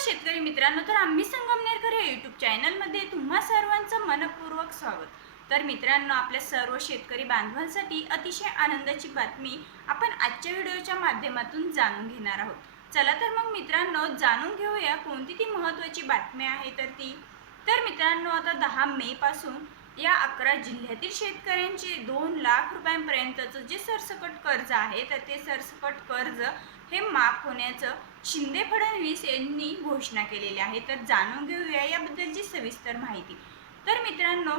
शेतकरी मित्रांनो तर आम्ही संगमनेरकर या यूट्यूब चॅनलमध्ये तुम्हा सर्वांचं मनपूर्वक स्वागत. तर मित्रांनो आपल्या सर्व शेतकरी बांधवांसाठी अतिशय आनंदाची बातमी आपण आजच्या व्हिडिओच्या माध्यमातून जाणून घेणार आहोत. चला तर मग मित्रांनो जाणून घेऊया कोणती ती महत्त्वाची बातमी आहे तर ती. तर मित्रांनो आता दहा मेपासून या अकरा जिल्ह्यातील शेतकऱ्यांचे दोन लाख रुपयांपर्यंतचं जे सरसकट कर्ज आहे तर ते सरसकट कर्ज हे माफ होण्याचं शिंदे फडणवीस यांनी घोषणा केलेली आहे तर जाणून घेऊया याबद्दलची सविस्तर माहिती. तर मित्रांनो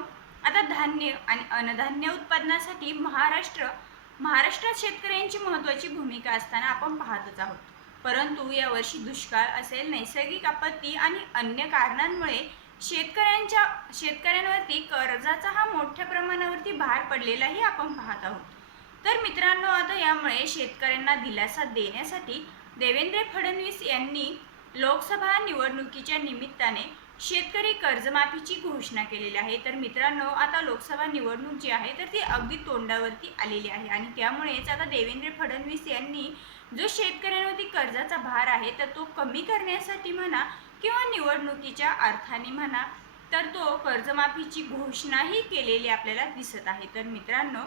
आता धान्य आणि अन्नधान्य उत्पादनासाठी महाराष्ट्र महाराष्ट्रात शेतकऱ्यांची महत्त्वाची भूमिका असताना आपण पाहतच आहोत. परंतु यावर्षी दुष्काळ असेल नैसर्गिक आपत्ती आणि अन्य कारणांमुळे शेतकऱ्यांच्या शेतकऱ्यांवरती कर्जाचा हा मोठ्या प्रमाणावरती भार पडलेलाही आपण पाहत आहोत. तर मित्रांनो आता यामुळे शेतकऱ्यांना दिलासा देण्यासाठी देवेंद्र फडणवीस यांनी लोकसभा निवडणुकीच्या निमित्ताने शेतकरी कर्जमाफीची घोषणा केलेली आहे. तर मित्रांनो आता लोकसभा निवडणूक जी आहे तर ती अगदी तोंडावरती आलेली आहे. आणि त्यामुळेच आता देवेंद्र फडणवीस यांनी जो शेतकऱ्यांवरती कर्जाचा भार आहे तर तो कमी करण्यासाठी म्हणा किंवा निवडणुकीच्या अर्थाने म्हणा तर तो कर्जमाफीची घोषणाही केलेली आपल्याला दिसत आहे. तर मित्रांनो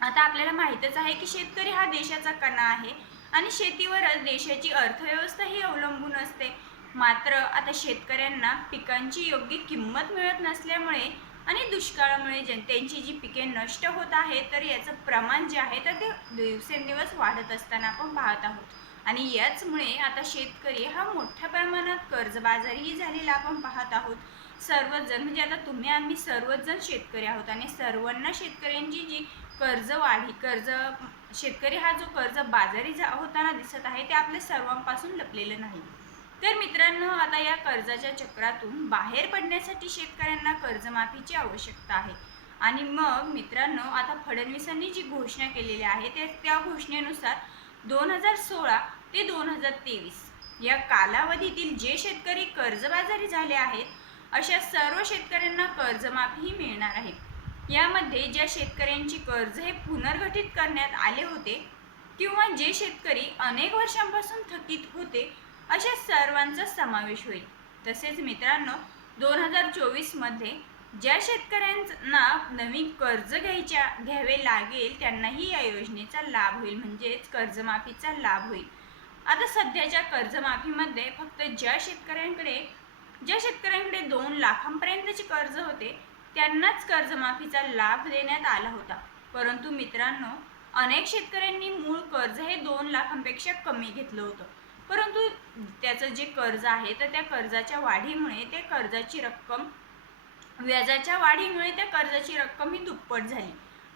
आता आपल्याला माहीतच आहे की शेतकरी हा देशाचा कणा आहे. आणि शेतीवरच देशाची अर्थव्यवस्था ही अवलंबून असते. मात्र आता शेतकऱ्यांना पिकांची योग्य किंमत मिळत नसल्यामुळे आणि दुष्काळामुळे जन त्यांची जी पिके नष्ट होत आहे तर याचं प्रमाण जे आहे तर ते दिवसेंदिवस वाढत असताना आपण पाहत आहोत. आणि याचमुळे आता शेतकरी हा मोठ्या प्रमाणात कर्जबाजारीही झालेला आपण पाहत आहोत. सर्वजण म्हणजे आता तुम्ही आम्ही सर्वच जण शेतकरी आहोत आणि सर्वांना शेतकऱ्यांची जी कर्ज वाढी कर्ज शेतकरी हा जो कर्ज बाजारी जा होताना दिसत आहे ते आपल्या सर्वांपासून लपलेलं नाही. तर मित्रांनो आता या कर्जाच्या चक्रातून बाहेर पडण्यासाठी शेतकऱ्यांना कर्जमाफीची आवश्यकता आहे. आणि मग मित्रांनो आता फडणवीसांनी जी घोषणा केलेली आहे ते त्या घोषणेनुसार दोन हजार सोळा ते दोन हजार तेवीस या कालावधीतील जे शेतकरी कर्जबाजारी झाले आहेत अशा सर्व शेतकऱ्यांना कर्जमाफीही मिळणार आहे. यामध्ये ज्या शेतकऱ्यांची कर्ज हे पुनर्गठित करण्यात आले होते किंवा जे शेतकरी अनेक वर्षांपासून थकीत होते अशा सर्वांचा समावेश होईल. तसेच मित्रांनो दोन हजार चोवीसमध्ये ज्या शेतकऱ्यांना नवीन कर्ज घ्यायच्या घ्यावे लागेल त्यांनाही या योजनेचा लाभ होईल म्हणजेच कर्जमाफीचा लाभ होईल. आता सध्याच्या कर्जमाफीमध्ये फक्त ज्या शेतकऱ्यांकडे ज्या शेतकऱ्यांकडे दोन लाखांपर्यंतचे कर्ज होते त्यांनाच कर्जमाफीचा लाभ देण्यात आला होता. परंतु मित्रांनो अनेक शेतकऱ्यांनी मूळ कर्ज हे दोन लाखांपेक्षा कमी घेतलं होतं. परंतु त्याचं जे कर्ज आहे तर त्या कर्जाच्या वाढीमुळे ते कर्जाची रक्कम व्याजाच्या वाढीमुळे त्या कर्जाची रक्कम ही दुप्पट झाली.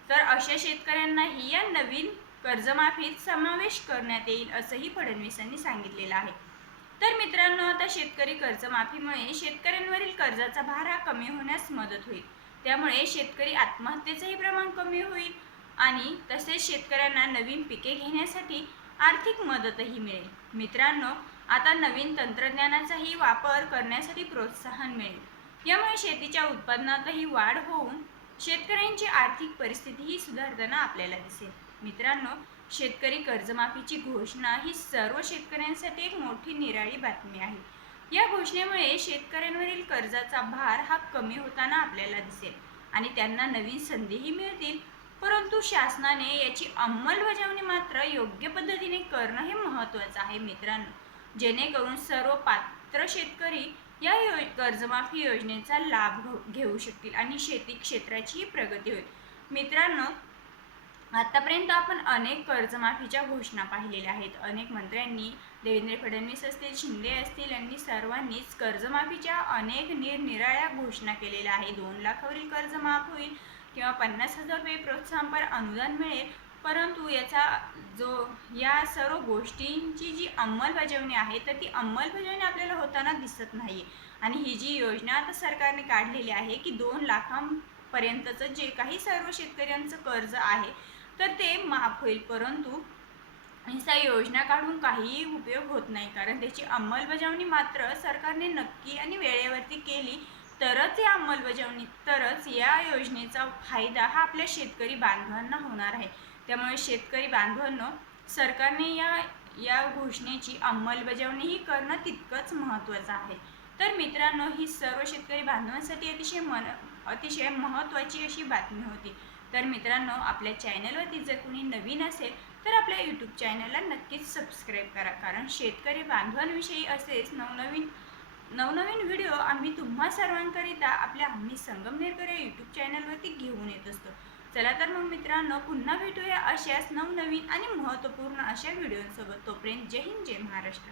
तर अशा शेतकऱ्यांनाही या नवीन कर्जमाफीत समावेश करण्यात येईल असंही फडणवीसांनी सांगितलेलं आहे. तर मित्रांनो आता शेतकरी कर्जमाफीमुळे शेतकऱ्यांवरील कर्जाचा भार हा कमी होण्यास मदत होईल. त्यामुळे शेतकरी आत्महत्येचंही प्रमाण कमी होईल आणि तसेच शेतकऱ्यांना नवीन पिके घेण्यासाठी आर्थिक मदतही मिळेल. मित्रांनो आता नवीन तंत्रज्ञानाचाही वापर करण्यासाठी प्रोत्साहन मिळेल. यामुळे शेतीच्या उत्पादनातही वाढ होऊन शेतकऱ्यांची आर्थिक परिस्थितीही सुधारताना आपल्याला दिसेल. मित्रांनो शेतकरी कर्जमाफीची घोषणा ही सर्व शेतकऱ्यांसाठी एक मोठी निराळी बातमी आहे. या घोषणेमुळे शेतकऱ्यांवरील कर्जाचा भार हा कमी होताना आपल्याला दिसेल आणि त्यांना नवीन संधीही मिळतील. परंतु शासनाने याची अंमलबजावणी मात्र योग्य पद्धतीने करणं हे महत्त्वाचं आहे मित्रांनो. जेणेकरून सर्व पात्र शेतकरी या यो कर्जमाफी योजनेचा लाभ घेऊ- शकतील आणि शेती क्षेत्राचीही प्रगती होईल. मित्रांनो आतापर्यंत आपण अनेक कर्जमाफीच्या घोषणा पाहिलेल्या आहेत. अनेक मंत्र्यांनी देवेंद्र फडणवीस असतील शिंदे असतील यांनी सर्वांनीच कर्जमाफीच्या अनेक निरनिराळ्या घोषणा केलेल्या आहे दोन लाखावरील कर्ज माफ होईल किंवा पन्नास हजार रुपये प्रोत्साहनपर अनुदान मिळेल परंतु याचा जो या सर्व गोष्टींची जी अंमलबजावणी आहे तर ती अंमलबजावणी आपल्याला होताना दिसत नाही आणि ही जी योजना आता सरकारने काढलेली आहे की दोन लाखांपर्यंतचं जे काही सर्व शेतकऱ्यांचं कर्ज आहे तर ते माफ होईल परंतु हिंसा योजना काढून काहीही उपयोग होत नाही. कारण त्याची अंमलबजावणी मात्र सरकारने नक्की आणि वेळेवरती केली तरच या अंमलबजावणी तरच या योजनेचा फायदा हा आपल्या शेतकरी बांधवांना होणार आहे. त्यामुळे शेतकरी बांधवांनो सरकारने या या घोषणेची अंमलबजावणीही करणं तितकंच महत्त्वाचं आहे. तर मित्रांनो ही सर्व शेतकरी बांधवांसाठी अतिशय मन अतिशय महत्त्वाची अशी बातमी होती. तर मित्रांनो आपल्या चॅनलवरती जर कोणी नवीन असेल तर आपल्या यूट्यूब चॅनलला नक्कीच सबस्क्राईब करा. कारण शेतकरी बांधवांविषयी असेच नवनवीन नवनवीन व्हिडिओ आम्ही तुम्हा सर्वांकरिता आपल्या आम्ही संगमनेरकर या यूट्यूब चॅनलवरती घेऊन येत असतो. चला तर मग मित्रांनो पुन्हा भेटूया अशाच नवनवीन आणि महत्त्वपूर्ण अशा व्हिडिओंसोबत तोपर्यंत जय हिंद जय महाराष्ट्र.